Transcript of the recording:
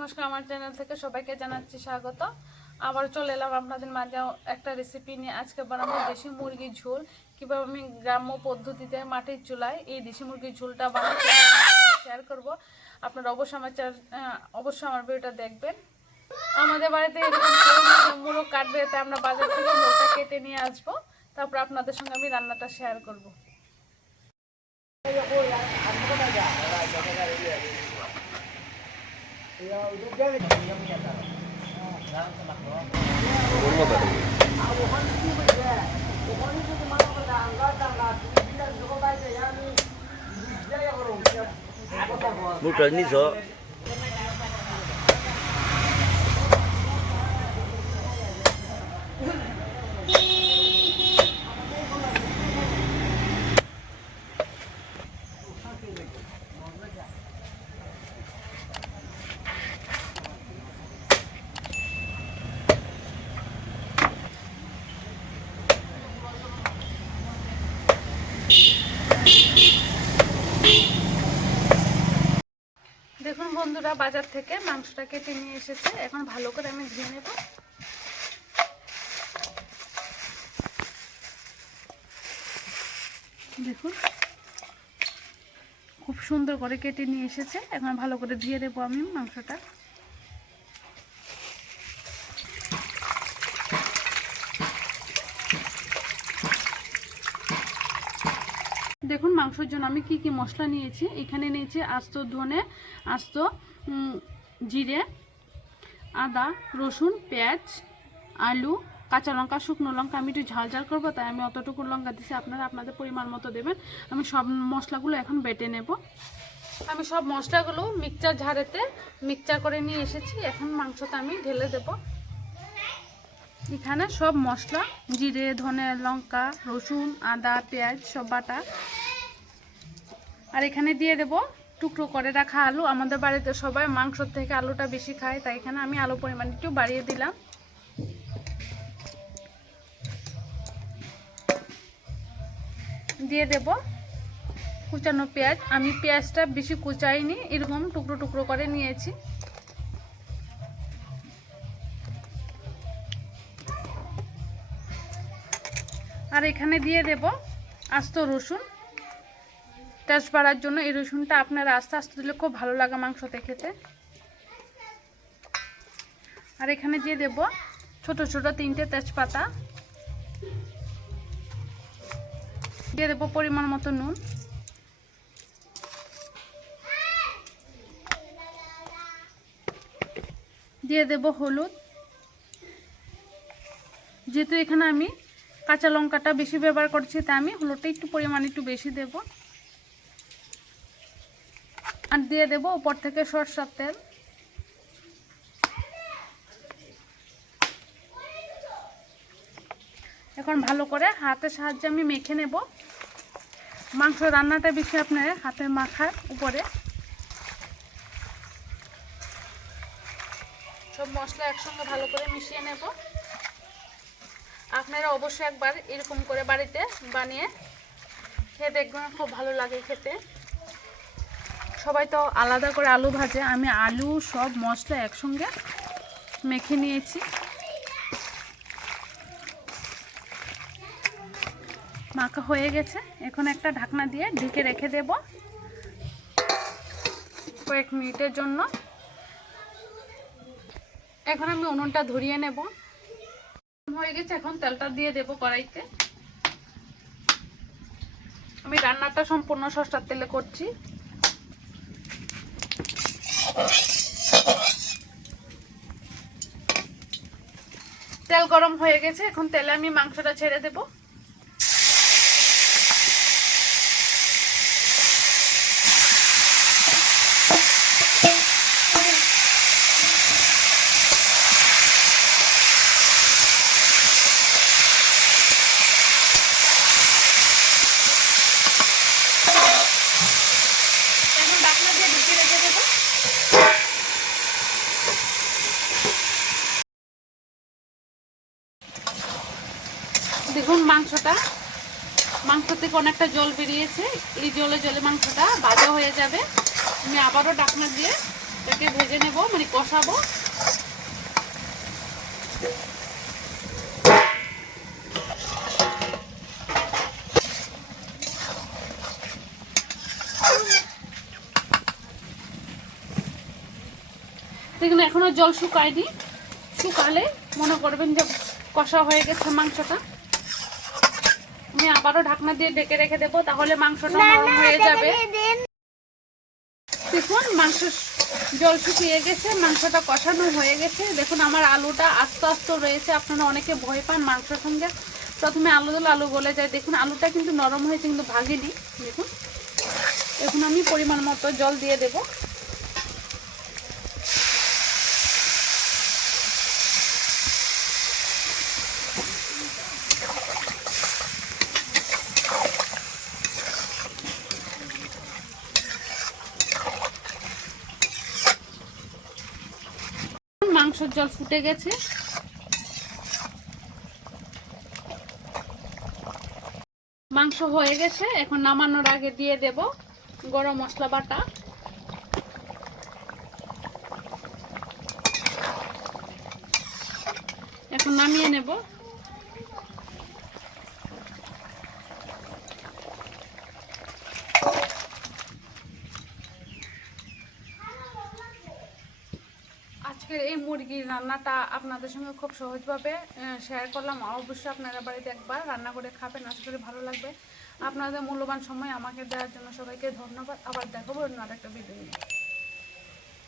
নমস্কার, আমার চ্যানেল থেকে সবাইকে জানাচ্ছি স্বাগত। আবার চলে এলাম আপনাদের মাঝে একটা রেসিপি নিয়ে। আজকে বানাবো দেশি মুরগির ঝোল। কীভাবে আমি গ্রাম্য পদ্ধতিতে মাটির চুলায় এই দেশি মুরগির ঝোলটা বানাতে শেয়ার করব। আপনারা অবশ্যই আমার অবশ্যই আমার ভিডিওটা দেখবেন। আমাদের বাড়িতে মুরগ কাটবে, তাই আমরা বাজার থেকে মুরগটা কেটে নিয়ে আসব। তারপর আপনাদের সঙ্গে আমি রান্নাটা শেয়ার করব। Mudah nih so. বন্ধুরা বাজার থেকে মাংসটা কেটে নিয়ে এসেছে। এখন ভালো করে আমি ধুয়ে নেব। দেখুন, খুব সুন্দর করে কেটে নিয়ে এসেছে। এখন ভালো করে ধুয়ে দেবো আমি মাংসটা। দেখুন, মাংসের জন্য আমি কি কি মশলা নিয়েছি। এখানে নিয়েছি আস্ত ধনে, আস্ত জিরে, আদা, রসুন, পেঁয়াজ, আলু, কাঁচা লঙ্কা, শুকনো লঙ্কা। আমি একটু ঝাল ঝাল করব, তাই আমি অতটুকু লঙ্কা দিছি। আপনারা আপনাদের পরিমাণ মতো দেবেন। আমি সব মশলাগুলো এখন বেটে নেব। আমি সব মশলাগুলো মিক্সচার ঝাড়েতে মিক্সচার করে নিয়ে এসেছি। এখন মাংসটা আমি ঢেলে দেব। এখানে সব মশলা, জিরে, ধনে, লঙ্কা, রসুন, আদা, পেঁয়াজ, সব বাটা আর এখানে দিয়ে দেব টুকরো করে রাখা আলু। আমাদের বাড়িতে সবাই মাংসর থেকে আলুটা বেশি খায়, তাই এখানে আমি আলু পরিমাণ একটু বাড়িয়ে দিলাম। দিয়ে দেব কুচানো পেঁয়াজ। আমি পেঁয়াজটা বেশি কুচাইনি, এরকম টুকরো টুকরো করে নিয়েছি। আর এখানে দিয়ে দেব আস্ত রসুন। টেস্ট বাড়ার জন্য এই রসুনটা আপনারা আস্তে আস্তে দিলে খুব ভালো লাগে মাংসতে খেতে। আর এখানে দিয়ে দেব ছোট ছোট তিনটে তেজপাতা। দিয়ে দেবো পরিমাণ মতো নুন। দিয়ে দেব হলুদ। যেহেতু এখানে আমি কাঁচা লঙ্কাটা বেশি ব্যবহার করছি, তাই আমি হলুদটা একটু পরিমাণ একটু বেশি দেব। আর দিয়ে দেব উপর থেকে সরষার তেল। এখন ভালো করে হাতের সাহায্যে আমি মেখে নেব। মাংস রান্নাটা বেশি আপনার হাতের মাখার উপরে। সব মশলা একসঙ্গে ভালো করে মিশিয়ে নেব। আপনারা অবশ্যই একবার এরকম করে বাড়িতে বানিয়ে খেয়ে দেখবেন, খুব ভালো লাগে খেতে। সবাই তো আলাদা করে আলু ভাজে। আমি আলু সব মশলা একসঙ্গে মেখে নিয়েছি। মাখা হয়ে গেছে। এখন একটা ঢাকনা দিয়ে ঢেকে রেখে দেব কয়েক মিনিটের জন্য। এখন আমি উনুনটা ধরিয়ে নেব। হয়ে গেছে, এখন তেলটা দিয়ে দেব কড়াইতে। আমি রান্নাটা সম্পূর্ণ সস্তার তেলে করছি। তেল গরম হয়ে গেছে এখন তেলে আমি মাংসটা ছেড়ে দেবো এখন ঢাকনা দিয়ে ঢুকিয়ে রেখে দেবো দেখুন মাংসটা। মাংস থেকে অনেকটা জল বেরিয়েছে। এই জলে জলে মাংসটা ভাজা হয়ে যাবে। আমি আবারও ডাকনা দিয়ে এটাকে ভেজে নেব মানে কষাবো। দেখুন, এখনও জল শুকায়নি। শুকালে মনে করবেন যে কষা হয়ে গেছে মাংসটা। আমি আবারও ঢাকনা দিয়ে ঢেকে রেখে দেবো তাহলে মাংসটা নরম হয়ে যাবে। দেখুন মাংস জল শুকিয়ে গেছে মাংসটা কষানো হয়ে গেছে। দেখুন আমার আলুটা আস্তে আস্তে রয়েছে। আপনারা অনেকে ভয় পান মাংসের সঙ্গে। প্রথমে আলু দিলে আলু গলে যায়। দেখুন আলুটা কিন্তু নরম হয়েছে কিন্তু ভাগেনি দেখুন এখন আমি পরিমাণ মতো জল দিয়ে দেবো। মাংসের জল ফুটে গেছে। মাংস হয়ে গেছে, এখন নামানোর আগে দিয়ে দেব গরম মশলা বাটা। এখন নামিয়ে নেব আজকের এই মুরগির রান্নাটা আপনাদের সঙ্গে খুব সহজভাবে শেয়ার করলাম। অবশ্যই আপনারা বাড়িতে একবার রান্না করে খাবেন। আশা করি ভালো লাগবে। আপনাদের মূল্যবান সময় আমাকে দেওয়ার জন্য সবাইকে ধন্যবাদ। আবার দেখাবো অন্য আরেকটা ভিডিও নিয়ে।